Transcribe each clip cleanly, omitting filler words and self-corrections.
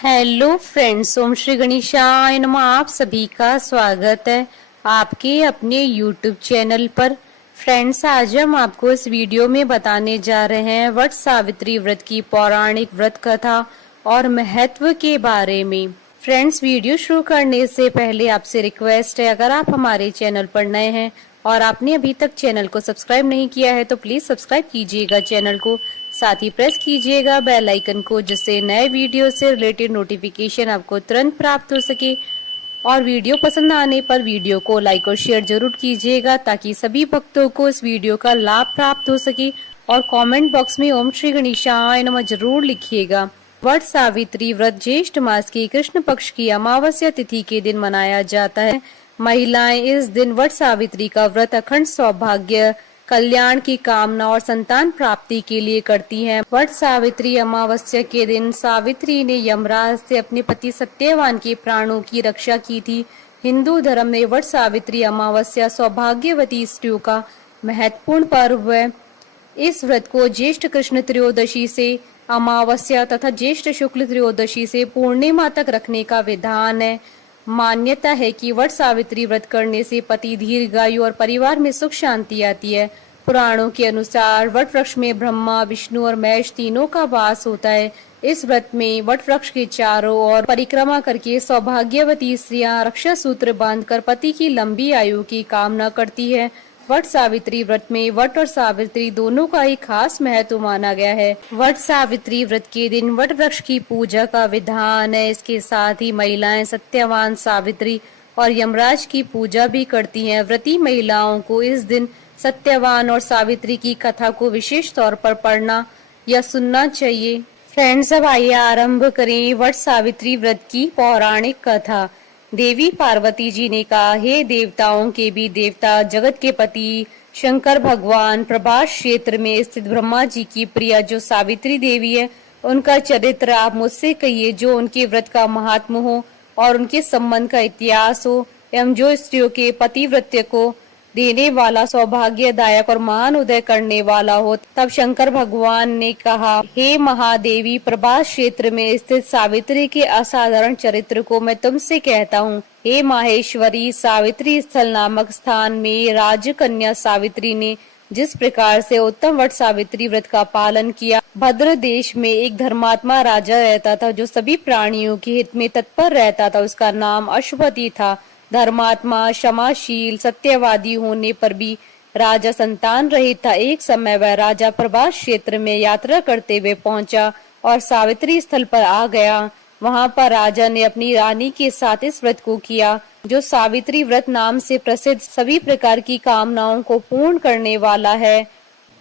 Hello friends, ओम श्री गणेशाय नमः। आप सभी का स्वागत है आपके अपने यूट्यूब चैनल पर। फ्रेंड्स, आज हम आपको इस वीडियो में बताने जा रहे हैं वट सावित्री व्रत की पौराणिक व्रत कथा और महत्व के बारे में। फ्रेंड्स, वीडियो शुरू करने से पहले आपसे रिक्वेस्ट है, अगर आप हमारे चैनल पर नए हैं और आपने अभी तक चैनल को सब्सक्राइब नहीं किया है तो प्लीज सब्सक्राइब कीजिएगा चैनल को, साथ ही प्रेस कीजिएगा बेल आइकन को, जिससे नए वीडियो से रिलेटेड नोटिफिकेशन आपको तुरंत प्राप्त हो सके। और वीडियो पसंद आने पर वीडियो को लाइक और शेयर जरूर कीजिएगा ताकि सभी भक्तों को इस वीडियो का लाभ प्राप्त हो सके। और कमेंट बॉक्स में ओम श्री गणेशाय नमः जरूर लिखिएगा। वट सावित्री व्रत ज्येष्ठ मास की कृष्ण पक्ष की अमावस्या तिथि के दिन मनाया जाता है। महिलाएं इस दिन वट सावित्री का व्रत अखंड सौभाग्य, कल्याण की कामना और संतान प्राप्ति के लिए करती हैं। वट सावित्री अमावस्या के दिन सावित्री ने यमराज से अपने पति सत्यवान के प्राणों की रक्षा की थी। हिंदू धर्म में वट सावित्री अमावस्या सौभाग्यवती स्त्रियों का महत्वपूर्ण पर्व है। इस व्रत को ज्येष्ठ कृष्ण त्रयोदशी से अमावस्या तथा ज्येष्ठ शुक्ल त्रयोदशी से पूर्णिमा तक रखने का विधान है। मान्यता है कि वट सावित्री व्रत करने से पति दीर्घायु और परिवार में सुख शांति आती है। पुराणों के अनुसार वट वृक्ष में ब्रह्मा, विष्णु और महेश तीनों का वास होता है। इस व्रत में वट वृक्ष के चारों ओर परिक्रमा करके सौभाग्यवती स्त्रियां रक्षा सूत्र बांधकर पति की लंबी आयु की कामना करती है। वट सावित्री व्रत में वट और सावित्री दोनों का ही खास महत्व माना गया है। वट सावित्री व्रत के दिन वट वृक्ष की पूजा का विधान है। इसके साथ ही महिलाएं सत्यवान, सावित्री और यमराज की पूजा भी करती हैं। व्रती महिलाओं को इस दिन सत्यवान और सावित्री की कथा को विशेष तौर पर पढ़ना या सुनना चाहिए। फ्रेंड्स, अब आइए आरंभ करें वट सावित्री व्रत की पौराणिक कथा। देवी पार्वती जी ने कहा, हे देवताओं के भी देवता, जगत के पति शंकर भगवान, प्रभास क्षेत्र में स्थित ब्रह्मा जी की प्रिया जो सावित्री देवी है, उनका चरित्र आप मुझसे कहिए, जो उनके व्रत का महात्म हो और उनके संबंध का इतिहास हो, एवं जो स्त्रियों के पतिव्रत्य को देने वाला, सौभाग्यदायक और महान उदय करने वाला हो। तब शंकर भगवान ने कहा, हे महादेवी, प्रभास क्षेत्र में स्थित सावित्री के असाधारण चरित्र को मैं तुमसे कहता हूँ। हे माहेश्वरी, सावित्री स्थल नामक स्थान में राजकन्या सावित्री ने जिस प्रकार से उत्तम वट सावित्री व्रत का पालन किया। भद्र देश में एक धर्मात्मा राजा रहता था जो सभी प्राणियों के हित में तत्पर रहता था। उसका नाम अश्वपति था। धर्मात्मा, क्षमाशील, सत्यवादी होने पर भी राजा संतान रहित था। एक समय वह राजा प्रभास क्षेत्र में यात्रा करते हुए पहुंचा और सावित्री स्थल पर आ गया। वहां पर राजा ने अपनी रानी के साथ इस व्रत को किया, जो सावित्री व्रत नाम से प्रसिद्ध सभी प्रकार की कामनाओं को पूर्ण करने वाला है।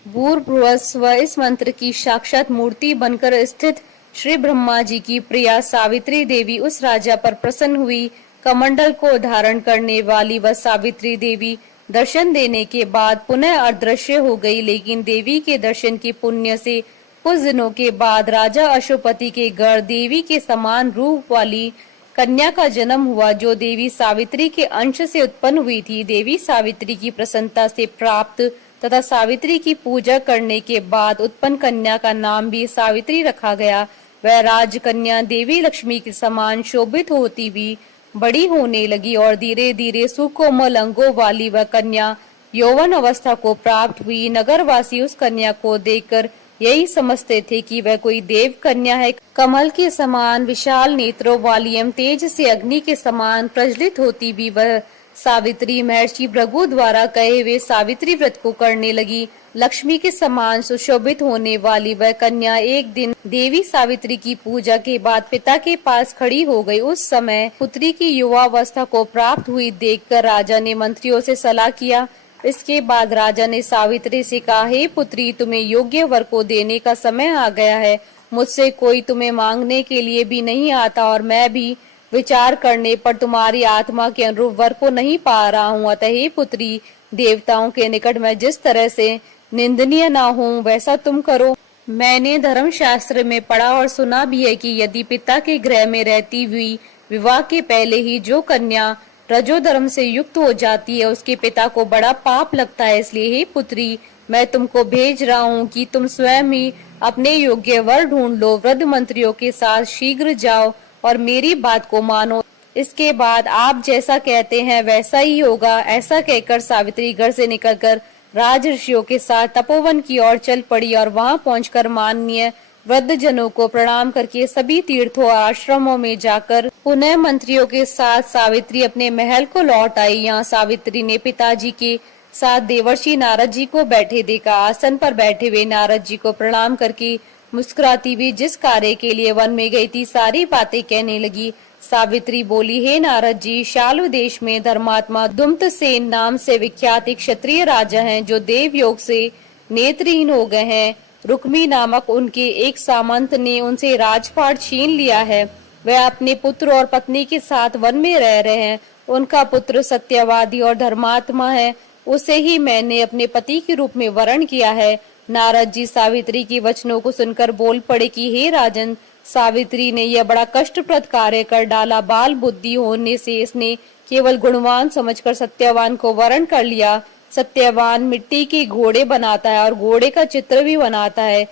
भूर्भुवस्व इस मंत्र की साक्षात मूर्ति बनकर स्थित श्री ब्रह्मा जी की प्रिया सावित्री देवी उस राजा पर प्रसन्न हुई। कमंडल को धारण करने वाली वह सावित्री देवी दर्शन देने के बाद पुनः अदृश्य हो गई। लेकिन देवी के दर्शन के पुण्य से कुछ दिनों के बाद राजा अशोपति के घर देवी के समान रूप वाली कन्या का जन्म हुआ, जो देवी सावित्री के अंश से उत्पन्न हुई थी। देवी सावित्री की प्रसन्नता से प्राप्त तथा सावित्री की पूजा करने के बाद उत्पन्न कन्या का नाम भी सावित्री रखा गया। वह राजकन्या देवी लक्ष्मी के समान शोभित होती हुई बड़ी होने लगी और धीरे धीरे सुकोमल अंगों वाली वह कन्या यौवन अवस्था को प्राप्त हुई। नगरवासी उस कन्या को देखकर यही समझते थे कि वह कोई देव कन्या है। कमल के समान विशाल नेत्रों वाली एवं तेज से अग्नि के समान प्रज्वलित होती भी वह सावित्री महर्षि भृगु द्वारा कहे हुए सावित्री व्रत को करने लगी। लक्ष्मी के समान सुशोभित होने वाली वह कन्या एक दिन देवी सावित्री की पूजा के बाद पिता के पास खड़ी हो गई। उस समय पुत्री की युवावस्था को प्राप्त हुई देखकर राजा ने मंत्रियों से सलाह किया। इसके बाद राजा ने सावित्री से कहा, हे पुत्री, तुम्हें योग्य वर को देने का समय आ गया है। मुझसे कोई तुम्हें मांगने के लिए भी नहीं आता और मैं भी विचार करने पर तुम्हारी आत्मा के अनुरूप वर को नहीं पा रहा हूँ। अतः हे पुत्री, देवताओं के निकट मैं जिस तरह से निंदनीय ना हूँ वैसा तुम करो। मैंने धर्म शास्त्र में पढ़ा और सुना भी है कि यदि पिता के गृह में रहती हुई विवाह के पहले ही जो कन्या रजोधर्म से युक्त हो जाती है, उसके पिता को बड़ा पाप लगता है। इसलिए हे पुत्री, मैं तुमको भेज रहा हूँ कि तुम स्वयं ही अपने योग्य वर ढूंढ लो। वृद्ध मंत्रियों के साथ शीघ्र जाओ और मेरी बात को मानो। इसके बाद आप जैसा कहते हैं वैसा ही होगा। ऐसा कहकर सावित्री घर से निकलकर राज ऋषियों के साथ तपोवन की ओर चल पड़ी और वहां पहुंचकर माननीय वृद्ध जनों को प्रणाम करके सभी तीर्थों और आश्रमों में जाकर पुनः मंत्रियों के साथ सावित्री अपने महल को लौट आई। यहाँ सावित्री ने पिताजी के साथ देवर्षि नारद जी को बैठे देखा। आसन पर बैठे हुए नारद जी को प्रणाम करके मुस्कुराती हुई जिस कार्य के लिए वन में गई थी सारी बातें कहने लगी। सावित्री बोली, हे नारद जी, शाल्व देश में धर्मात्मा दुम्तसेन नाम से विख्यात एक क्षत्रिय राजा हैं जो देव योग से नेत्रहीन हो गए हैं। रुक्मी नामक उनके एक सामंत ने उनसे राजपाट छीन लिया है। वह अपने पुत्र और पत्नी के साथ वन में रह रहे हैं। उनका पुत्र सत्यवादी और धर्मात्मा है। उसे ही मैंने अपने पति के रूप में वरण किया है। नारद जी सावित्री के वचनों को सुनकर बोल पड़े कि हे राजन, सावित्री ने यह बड़ा कष्टप्रद कार्य कर डाला। बाल बुद्धि होने से इसने केवल गुणवान समझकर सत्यवान को वरण कर लिया। सत्यवान मिट्टी के घोड़े बनाता है और घोड़े का चित्र भी बनाता है।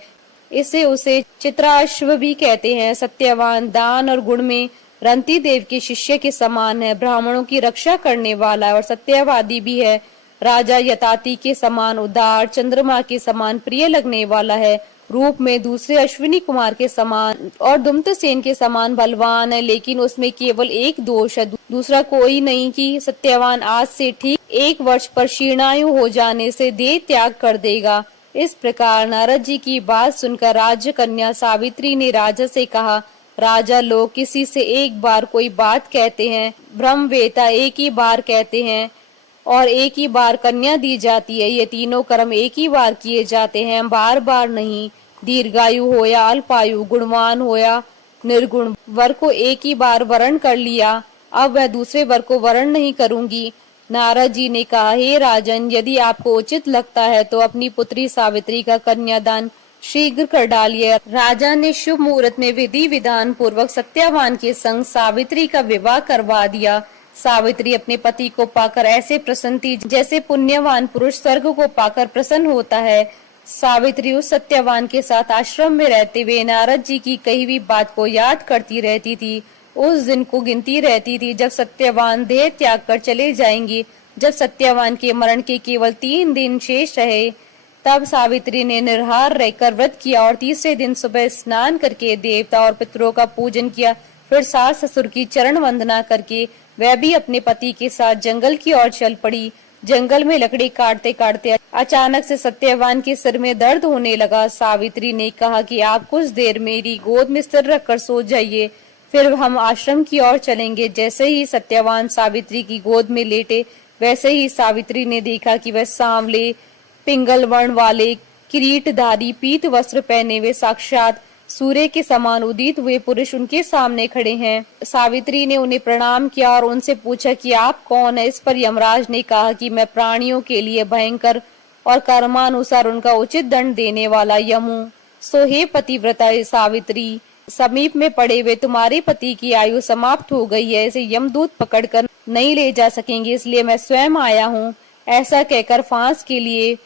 इसे उसे चित्राश्व भी कहते हैं। सत्यवान दान और गुण में रंती देव के शिष्य के समान है। ब्राह्मणों की रक्षा करने वाला है और सत्यवादी भी है। राजा यताति के समान उदार, चंद्रमा के समान प्रिय लगने वाला है। रूप में दूसरे अश्विनी कुमार के समान और दुम्तसेन के समान बलवान है। लेकिन उसमें केवल एक दोष है, दूसरा कोई नहीं कि सत्यवान आज से ठीक 1 वर्ष पर शीर्णायु हो जाने से देह त्याग कर देगा। इस प्रकार नारद जी की बात सुनकर राज्य कन्या सावित्री ने राजा से कहा, राजा लोग किसी से एक बार कोई बात कहते हैं, ब्रह्मवेता एक ही बार कहते हैं और एक ही बार कन्या दी जाती है। ये तीनों कर्म एक ही बार किए जाते हैं, बार बार नहीं। दीर्घायु हो या अल्पायु, गुणवान हो या निर्गुण, वर को एक ही बार वरण कर लिया। अब वह दूसरे वर को वरण नहीं करूंगी। नारद जी ने कहा, हे राजन, यदि आपको उचित लगता है तो अपनी पुत्री सावित्री का कन्यादान शीघ्र कर डालिए। राजा ने शुभ मुहूर्त में विधि विधान पूर्वक सत्यवान के संग सावित्री का विवाह करवा दिया। सावित्री अपने पति को पाकर ऐसे प्रसन्न थी जैसे पुण्यवान पुरुष स्वर्ग को पाकर प्रसन्न होता है। सावित्री उस सत्यवान के साथ आश्रम में रहते हुए नारद जी की कही हुई बात को याद करती रहती थी। उस दिन को गिनती रहती थी जब सत्यवान देह त्याग कर चले जाएंगे। जब सत्यवान के मरण के केवल 3 दिन शेष रहे तब सावित्री ने निर्हार रहकर व्रत किया और तीसरे दिन सुबह स्नान करके देवता और पितरों का पूजन किया। फिर सास ससुर की चरण वंदना करके वह भी अपने पति के साथ जंगल की ओर चल पड़ी। जंगल में लकड़ी काटते काटते अचानक से सत्यवान के सिर में दर्द होने लगा। सावित्री ने कहा कि आप कुछ देर मेरी गोद में सिर रखकर सो जाइए, फिर हम आश्रम की ओर चलेंगे। जैसे ही सत्यवान सावित्री की गोद में लेटे वैसे ही सावित्री ने देखा कि वह सांवले पिंगल वर्ण वाले किरीटधारी पीत वस्त्र पहने हुए साक्षात सूर्य के समान उदित हुए पुरुष उनके सामने खड़े हैं। सावित्री ने उन्हें प्रणाम किया और उनसे पूछा कि आप कौन है। इस पर यमराज ने कहा कि मैं प्राणियों के लिए भयंकर और कर्मानुसार उनका उचित दंड देने वाला यमू। सो हे पतिव्रता सावित्री, समीप में पड़े हुए तुम्हारे पति की आयु समाप्त हो गई है। इसे यमदूत पकड़कर नहीं ले जा सकेंगे, इसलिए मैं स्वयं आया हूँ। ऐसा कहकर फांस के लिए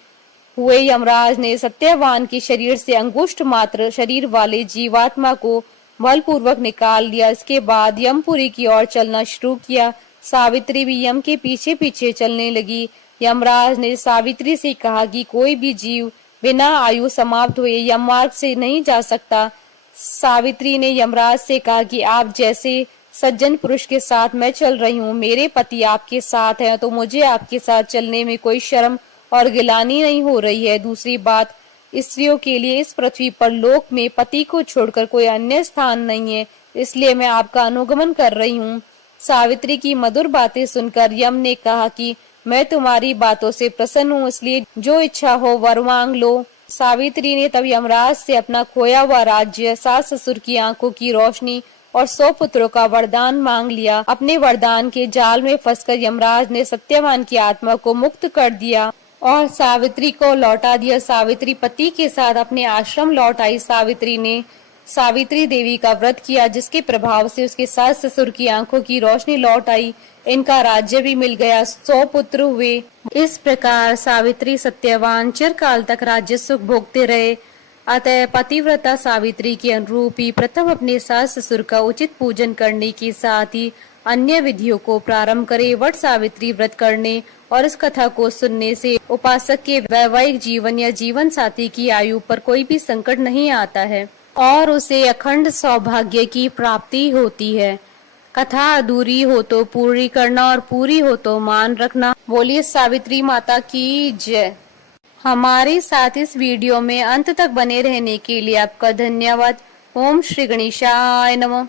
हुए यमराज ने सत्यवान के शरीर से अंगुष्ठ मात्र शरीर वाले जीवात्मा को बलपूर्वक निकाल दिया। इसके बाद यमपुरी की ओर चलना शुरू किया। सावित्री भी यम के पीछे पीछे चलने लगी। यमराज ने सावित्री से कहा कि कोई भी जीव बिना आयु समाप्त हुए यम मार्ग से नहीं जा सकता। सावित्री ने यमराज से कहा कि आप जैसे सज्जन पुरुष के साथ मैं चल रही हूँ, मेरे पति आपके साथ हैं, तो मुझे आपके साथ चलने में कोई शर्म और गिलानी नहीं हो रही है। दूसरी बात, स्त्रियों के लिए इस पृथ्वी पर लोक में पति को छोड़कर कोई अन्य स्थान नहीं है, इसलिए मैं आपका अनुगमन कर रही हूँ। सावित्री की मधुर बातें सुनकर यम ने कहा कि मैं तुम्हारी बातों से प्रसन्न हूँ, इसलिए जो इच्छा हो वर मांग लो। सावित्री ने तब यमराज से अपना खोया हुआ राज्य, सास ससुर की आंखों की रोशनी और 100 पुत्रों का वरदान मांग लिया। अपने वरदान के जाल में फंसकर यमराज ने सत्यवान की आत्मा को मुक्त कर दिया और सावित्री को लौटा दिया। सावित्री पति के साथ अपने आश्रम लौट आई। सावित्री ने सावित्री देवी का व्रत किया, जिसके प्रभाव से उसके सास ससुर की आंखों की रोशनी लौट आई। इनका राज्य भी मिल गया, 100 पुत्र हुए। इस प्रकार सावित्री सत्यवान चिरकाल तक राज्य सुख भोगते रहे। अतः पतिव्रता सावित्री के अनुरूप ही प्रथम अपने सास ससुर का उचित पूजन करने के साथ ही अन्य विधियों को प्रारंभ करे। वट सावित्री व्रत करने और इस कथा को सुनने से उपासक के वैवाहिक जीवन या जीवन साथी की आयु पर कोई भी संकट नहीं आता है और उसे अखंड सौभाग्य की प्राप्ति होती है। कथा अधूरी हो तो पूरी करना और पूरी हो तो मान रखना। बोलिए सावित्री माता की जय। हमारे साथ इस वीडियो में अंत तक बने रहने के लिए आपका धन्यवाद। ओम श्री गणेशाय नमः।